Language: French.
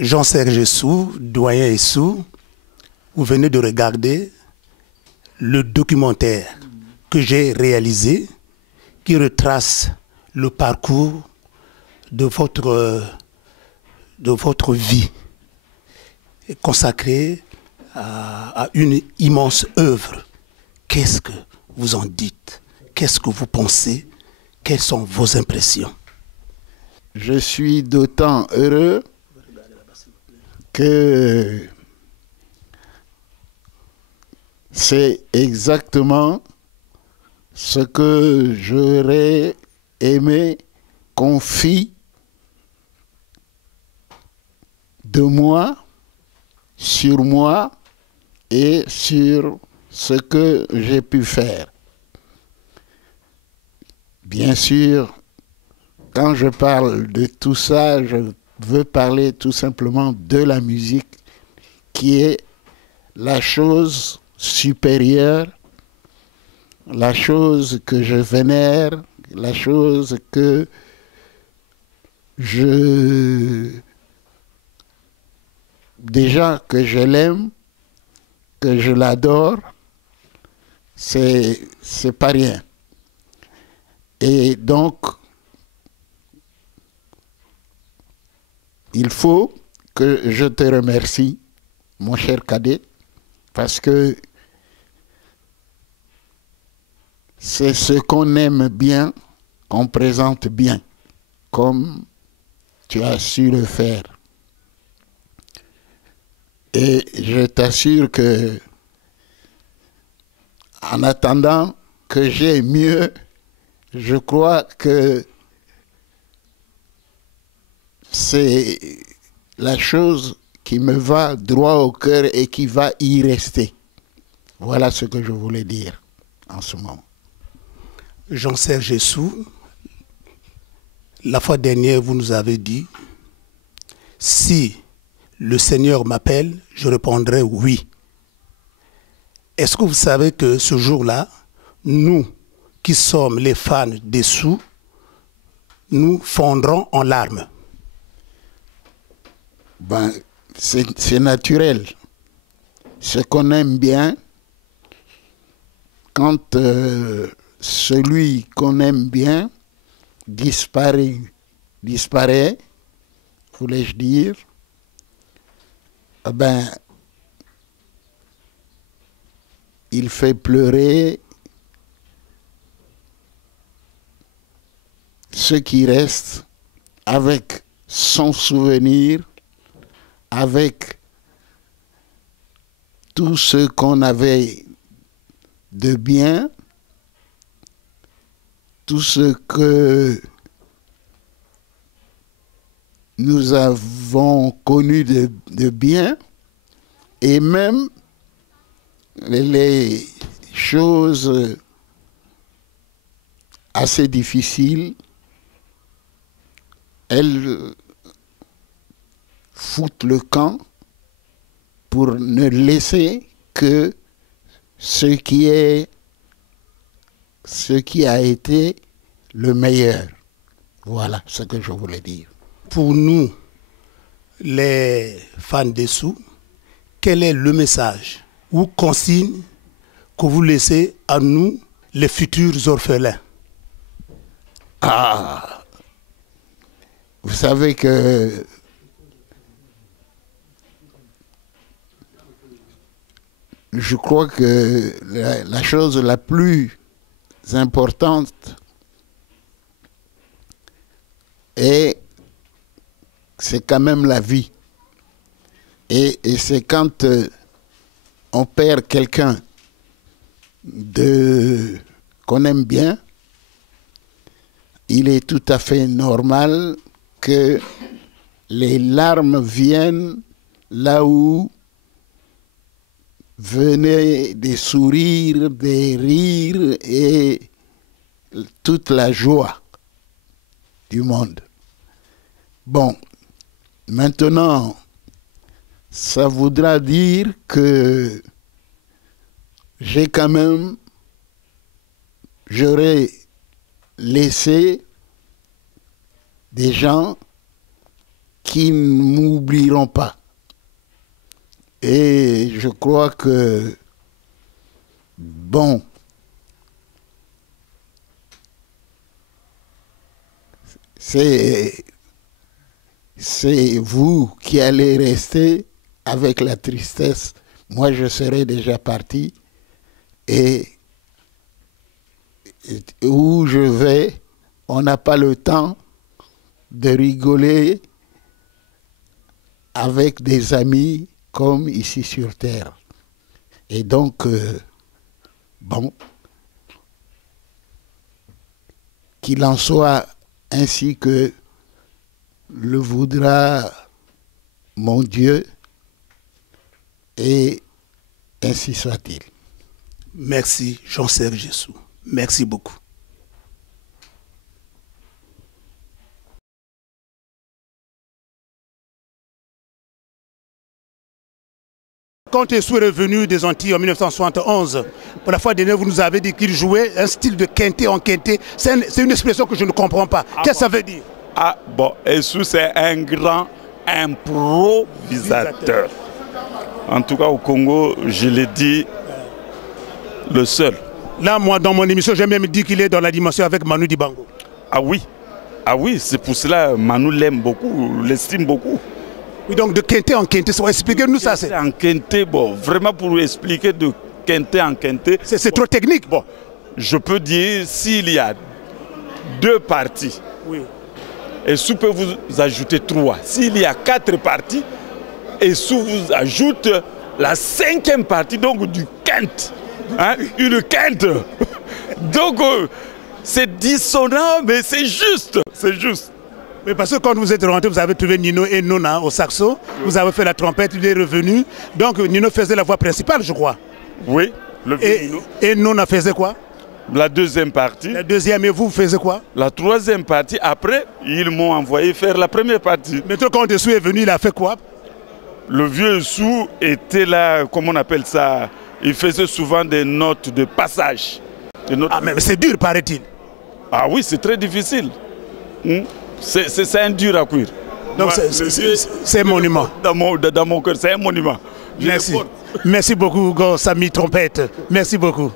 Jean-Serge Sou, doyen Sou, vous venez de regarder le documentaire que j'ai réalisé qui retrace le parcours de votre vie consacrée à une immense œuvre. Qu'est-ce que vous en dites? Qu'est-ce que vous pensez? Quelles sont vos impressions? Je suis d'autant heureux que c'est exactement ce que j'aurais aimé qu'on fît de moi, sur moi et sur ce que j'ai pu faire. Bien sûr, quand je parle de tout ça, je veux parler tout simplement de la musique qui est la chose supérieure, la chose que je vénère, la chose que déjà que je l'aime, que je l'adore, c'est pas rien. Et donc, il faut que je te remercie, mon cher cadet, parce que c'est ce qu'on aime bien, qu'on présente bien, comme tu as su le faire. Et je t'assure que, en attendant que j'ai mieux, je crois que c'est la chose qui me va droit au cœur et qui va y rester. Voilà ce que je voulais dire en ce moment. Jean-Serge Sou, la fois dernière, vous nous avez dit, si le Seigneur m'appelle, je répondrai oui. Est-ce que vous savez que ce jour-là, nous qui sommes les fans des Sou, nous fondrons en larmes? Ben, c'est naturel. Ce qu'on aime bien, quand celui qu'on aime bien disparaît, voulais-je dire, ben, il fait pleurer ce qui reste avec son souvenir, avec tout ce qu'on avait de bien, tout ce que nous avons connu de bien, et même les choses assez difficiles, elles foutent le camp pour ne laisser que ce qui a été le meilleur. Voilà ce que je voulais dire. Pour nous, les fans des Sou, quel est le message ou consigne que vous laissez à nous, les futurs orphelins? Ah, vous savez que je crois que la chose la plus importante c'est quand même la vie. Et c'est quand on perd quelqu'un qu'on aime bien, il est tout à fait normal que les larmes viennent là où venaient des sourires, des rires et toute la joie du monde. Bon, maintenant, ça voudra dire que j'aurais laissé des gens qui ne m'oublieront pas. Et je crois que, bon, c'est vous qui allez rester avec la tristesse. Moi, je serai déjà parti. Et où je vais, on n'a pas le temps de rigoler avec des amis comme ici sur Terre. Et donc, bon, qu'il en soit ainsi que le voudra mon Dieu, et ainsi soit-il. Merci, Jean-Serge Jessou. Merci beaucoup. Quand Jessou est revenu des Antilles en 1971, pour la fois dernière, vous nous avez dit qu'il jouait un style de quintet en quintet. C'est une expression que je ne comprends pas. Qu'est-ce que ça veut dire? Ah bon, Jessou c'est un grand improvisateur. En tout cas au Congo, je l'ai dit, le seul. Là, moi, dans mon émission, j'ai même dit qu'il est dans la dimension avec Manu Dibango. Ah oui, c'est pour cela Manu l'aime beaucoup, l'estime beaucoup. Oui, donc de quintet en quintet, expliquez-nous ça. En quintet, bon, vraiment pour expliquer de quintet en quintet. C'est trop technique. Bon, je peux dire s'il y a 2 parties, oui. Jessou peut vous ajouter 3. S'il y a 4 parties, Jessou vous ajoute la 5e partie, donc du quinte. Hein, une quinte. Donc, c'est dissonant, mais c'est juste. C'est juste. Mais parce que quand vous êtes rentré, vous avez trouvé Nino et Nona au saxo, vous avez fait la trompette, il est revenu. Donc Nino faisait la voix principale, je crois. Oui, Nino. Et Nona faisait quoi? La 2e partie. La 2e, et vous faisiez quoi? La 3e partie. Après, ils m'ont envoyé faire la première partie. Maintenant, quand Jessou est venu, il a fait quoi? Le vieux Jessou était là, comment on appelle ça? Il faisait souvent des notes de passage. Ah, mais c'est dur, paraît-il. Ah oui, c'est très difficile. C'est un dur à cuire. Donc c'est un monument. Dans mon cœur, c'est un monument. Merci. Merci beaucoup, Hugo Samy Trompette. Merci beaucoup.